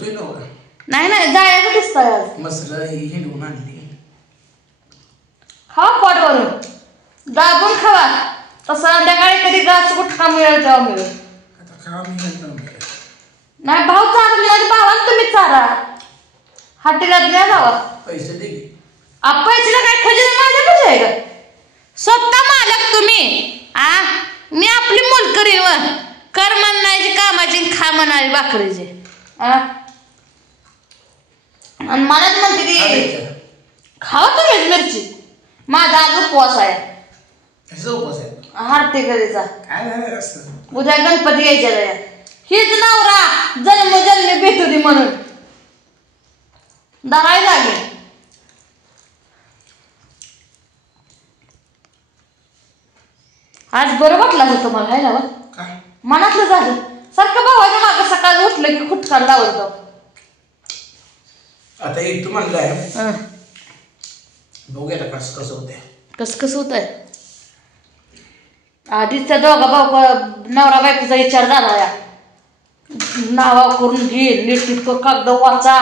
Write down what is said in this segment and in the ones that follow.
करतोय ना नाही नाही जायचं दिसतंय आज मसर हिंडवून आणली खावा पोट भरून दाबून खावा तसं संध्याकाळी कधी घास गुटखा मिळेल तेव्हा मिळेल आता खावा मी नाही भाऊ चारा भावाला तुम्ही चारा हाटीला द्या जावा पैसे दे पैशाला काय खजिना माझ्या कशी आहे का स्वतः मालक तुम्ही मी आपली मोलकरी व कर म्हणायची कामाची खा म्हणाली भाकरीची आणि मलाच म्हणते की खावा तुम्हीच मिरची माझा आज उपवास आहे हारते कधीचा उद्या गणपती यायच्या हीच नवरा जन्मजन्मी भेटू दे म्हणून धराय लागेल आज बरं वाटलं होतं मला आहे ना मनातलं झालं सारखं भावाच्या मागं सकाळी उठलं की खुटकान लावतो आता एक तू म्हणलाय बघूया कसं होतंय कसं होत आहे आधीच त्या दोघा भाऊ नवरा बायकोचा विचार झाला या नावा करून घे नीट तितकं कागद वाचा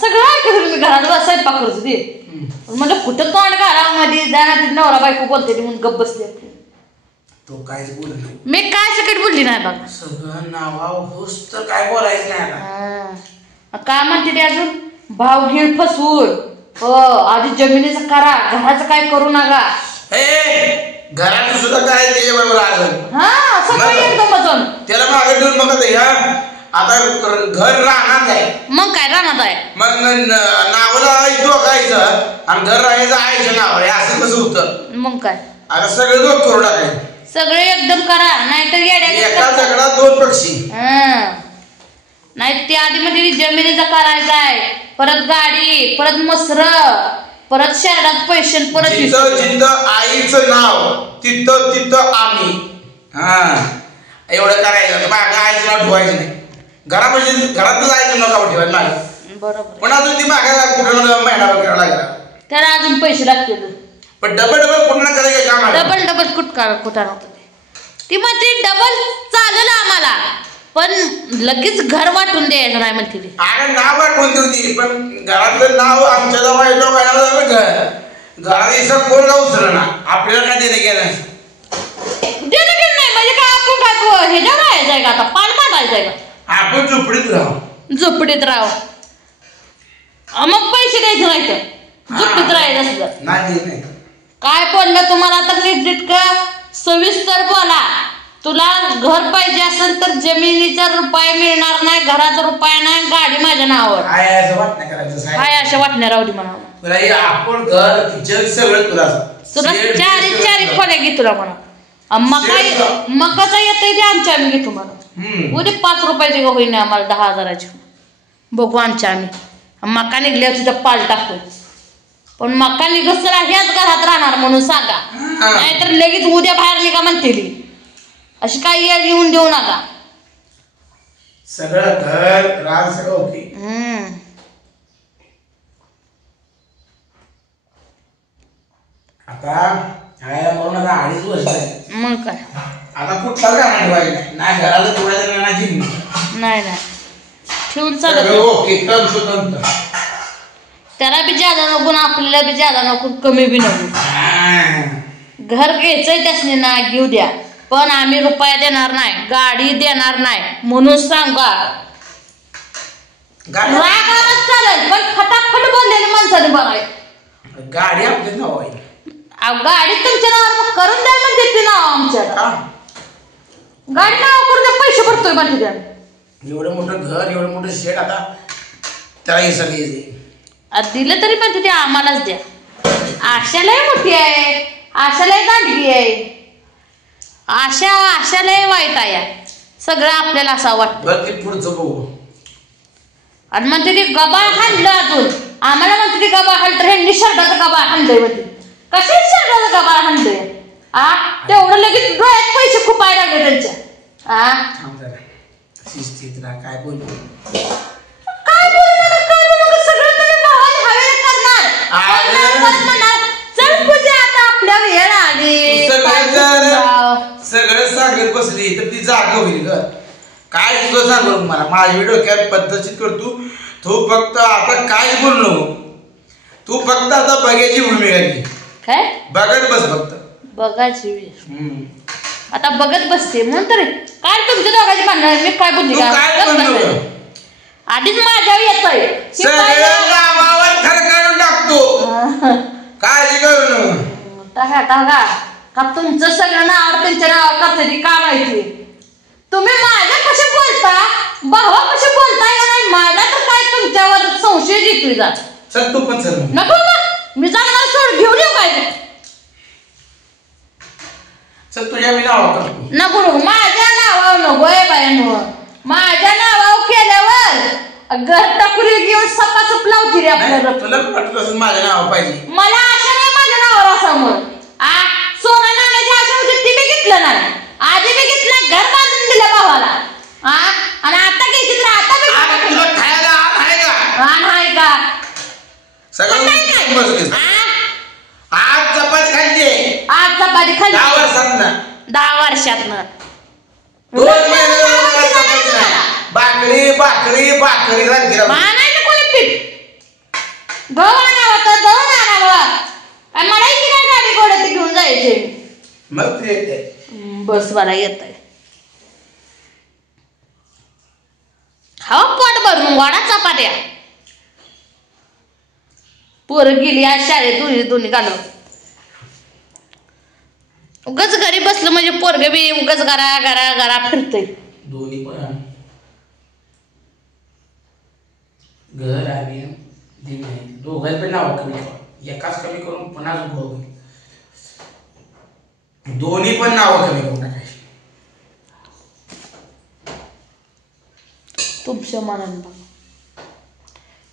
सगळं ऐकत मी घरात स्वयंपाक करत होते म्हणजे कुठं तोंड घरामध्ये जाणार नवरा बायको बोलते म्हणून गप्प बसली तो काहीच बोलत नाही मी काय सकट बोलली नाही बघा सगळं नावा होस तर काय बोलायचं नाही काय म्हणते ते अजून भाव घेऊन फसवून हो आधी जमिनीचं करा घराचं काय करू नका घरात सुद्धा काय त्याच्याबरोबर सगळं एकदम अजून त्याला मागे ठेवून मग आता घर राहणार आहे मग काय राहणार आहे मग नावाला दोघायचं आणि घर राहायचं आईच्या नावावर असं कसं होतं मग काय आता सगळे दोघ करू टाकायचं सगळे एकदम करा नाहीतर एका दगडात दोन पक्षी नाही ते आधी मध्ये जमिनीचा करायचा आहे परत गाडी परत मसर परत शहरात पैसे परत जिथं जिथं आईचं नाव तिथं तिथं आम्ही एवढं करायचं मागं आईचं नाव ठेवायचं नाही घरात जायचं नका ठेवायचं मागं बरोबर पण अजून ती मागा कुठं महिनाभर करावं लागला त्याला अजून पैसे लागतील पण डबल कुठं करायचं काम डबल कुठं नव्हतं ती म्हणते डबल चालेल आम्हाला पण लगेच घर वाटून द्यायचं नाही म्हणते ती अरे नाव वाटून देऊ पण घरातलं नाव आमच्या जवळ घरात हिसाब कोण गाव ना आपल्याला काय देणं गेलं नाही म्हणजे काय आपण काय हे राहायचंय का आता पान मारायचंय का आपण झोपडीत राहू मग पैसे द्यायचे नाही तर झोपडीत राहायचं नाही काय बोललं तुम्हाला तर नीट सविस्तर बोला तुला घर पाहिजे असेल तर जमिनीचा रुपये मिळणार नाही घराचा रुपये नाही गाडी माझ्या नावावर काय असं वाटणार राहू दे म्हणा आपण घर किचन सगळं तुला चारी खोल्या घे तुला म्हणा मकाचा येतंय ते आमच्या आम्ही घेतो म्हणा उद्या 5 रुपयाची का होईना आम्हाला 10,000ची बघू आमच्या आम्ही मका निघल्यावर तिथं पाल टाकतो पण मका निघत तर ह्याच घरात राहणार म्हणून सांगा नाहीतर लगेच उद्या बाहेर निघा म्हणते अशी काही येळ येऊन देऊ नका सगळं घर रान सगळं ओके आता म्हणून आता 2.5 वर्ष आहे मग काय आता कुठला गाणं ठेवायचं नाही घराला ठेवायचं नाही जिम नाही ठेवून चालत ओके तंत्र त्याला बी ज्यादा नको आपल्याला बी ज्यादा नको कमी बी नको घर घ्यायचंय त्यासनी ना घेऊ द्या पण आम्ही रुपया देणार नाही गाडी देणार नाही म्हणून सांगा रागावरच चालेल पण फटाफट बोललेले माणसाने बघाय गाडी आपल्या नाव आहे गाडी तुमच्या नावावर करून द्या म्हणते ती नाव आमच्या गाडी नाव करून द्या पैसे भरतोय म्हणते त्या एवढं मोठं घर एवढं मोठं शेड आता त्याला हे सगळे दिलं तरी पण ते आम्हालाच द्या आशालाही मोठी आहे आशालाही दांडगी आहे आशालाही वाईट आहे सगळं आपल्याला असं वाटतं पुढचं बघू आणि म्हणते ते गबाळ हाणलं अजून आम्हाला म्हणते ते गबाळ हाणलं हे निसर्गाचं गबाळ हाणलंय म्हणते कशाच निसर्गाचं गबाळ हाणलंय तेवढं लगेच डोळ्यात पैसे खुपायला लागले त्यांच्या शिस्तीत राहा काय बोलू काय बोलू सगळं तुम्ही भावाला हवे करणार चल पूजा आता आपल्या वेळ आली सगळं सांगत बसली तर ती जागा होईल ग काय तुझं सांग बरं मला, माझी डोक्यात पद्धतशीर करतो. तू फक्त आता काय बोलू नको. तू फक्त आता बघायची भूमिका घे. काय बघत बस फक्त. बघायची आता बघत बसते म्हणून तर काय तुमच्या दोघांची भांडण मी काय बोलली का? आधीच माझ्यावर येतोय नावावर खरकारून टाकतो. काळजी करू नको. टाका टाका का तुमचं सगळं नाव त्यांच्या नावावर करते का माहिती. तुम्ही माझ्या कसे बोलता भावा कसे बोलताय नाही मला तर काय तुमच्यावर संशय येतोय. जा चल तू पण चल. नको मी जाणार सोड घेऊन येऊ काय चल तुझ्या मी नावावर करतो. नको नको माझ्या नावावर नको बायानो. माझ्या नावावर केल्यावर घर टाकुरी घेऊन सपासप लावती रे आपल्याला. तुला वाटत माझ्या नावावर पाहिजे. मला आशा नाही माझ्या नावावर असं म्हणून. सोनं नाण्याची आशा होती ती बी घेतलं नाही. आधी बी घेतलं घर बांधून दिलं भावाला. आणि आता घेतली तर आता बी तुला खायला आहे का? नाही का सगळं आज चपाती खाल्ली. आज चपाती खाल्ली 10 वर्षातनं. 10 वर्षातनं 2 महिने भाकरी भाकरी भाकरी घालती. नाही ना कोणी पीठ गहू आणावं तर गहू आणावं. मला इथे काय गाडी घोड्यात घेऊन जायचे. मग तू येते बस मला येत आहे. खावा पोट भरून वाडा चपात्या. पोरं गेली आज शाळेत दोन्ही घालून. उगाच घरी बसलं म्हणजे पोरग बी उगाच घरा घरा घरा फिरतय. दोन्ही पण घर आणि दोघांनी पण नाव कमी करा. एकाच कमी करून पुन्हा दोन्ही पण नाव कमी करू नका. तुमच्या मनानं बघा.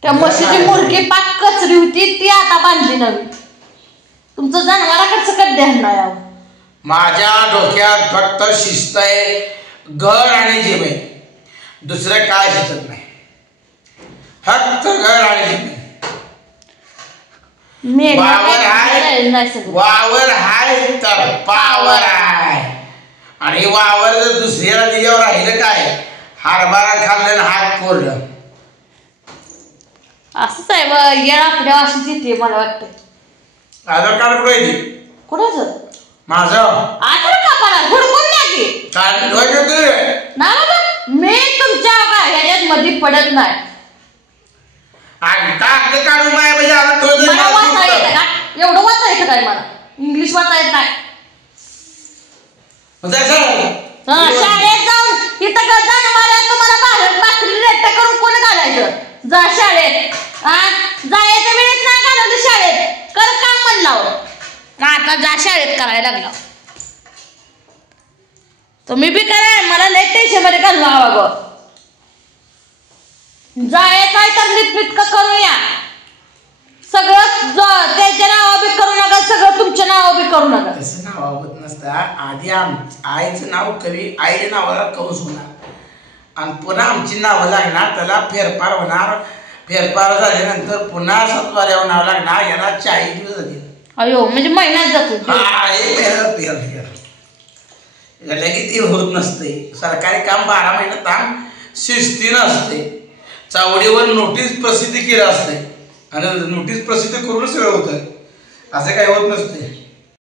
त्या म्हशीची मुरगी पाक कचरी होती ती आता बांधली नवी. तुमचं जनावराकडचं कधी ध्यान नाही आव. माझ्या डोक्यात फक्त शिस्त आहे. घर आणि जीव आहे. दुसरं काय शिकत नाही. फक्त घर आणि जीव. वावर हाय तर पावर आहे. आणि वावर जर दुसऱ्याला दिल्यावर राहिलं काय हरभरा खाल्लं हात कोरडं. असंच आहे येळ आपल्या अशीच येते मला वाटतं. आधार कार्ड कुठे येते? कुणाचं? माझं आधार कार्ड हुडकून द्या की. ना बाबा मी तुमच्या ह्याच्यात मध्ये पडत नाही. मला वाचा येत का? एवढं वाचा येतं काय मला? इंग्लिश वाचा येत नाही. शाळेत जाऊन इथं जनावर तुम्हाला भाकरी रेट्ट करून कोण घालायचं? जा शाळेत. जायच्या वेळेस नाही घालवलं शाळेत. कर काम म्हणलं. आता जा शाळेत करायला लागला. तुम्ही बी करा मला लय टेन्शन मध्ये घालू बाबा. जायचं तर नीटनीटकं करूया. सगळं त्याच्या नाव बी करू नका. सगळं तुमच्या नाव बी करू नका. तसं नाव होत नसतं. आधी आईचं नाव कवी आईच्या नावाला कंस होणार आणि पुन्हा आमची नावं लागणार. त्याला फेरफार होणार. फेरफार झाल्यानंतर पुन्हा सत्वाऱ्यावर नाव लागणार. याला 40 दिवस जातील. अयो म्हणजे महिन्यात जातो. लगेच ते होत नसते. सरकारी काम 12 महिने काम शिस्तीनं असते. चावडीवर नोटीस प्रसिद्ध केलं असते आणि नोटीस प्रसिद्ध करूनच सगळं होतं. असं काही होत नसते.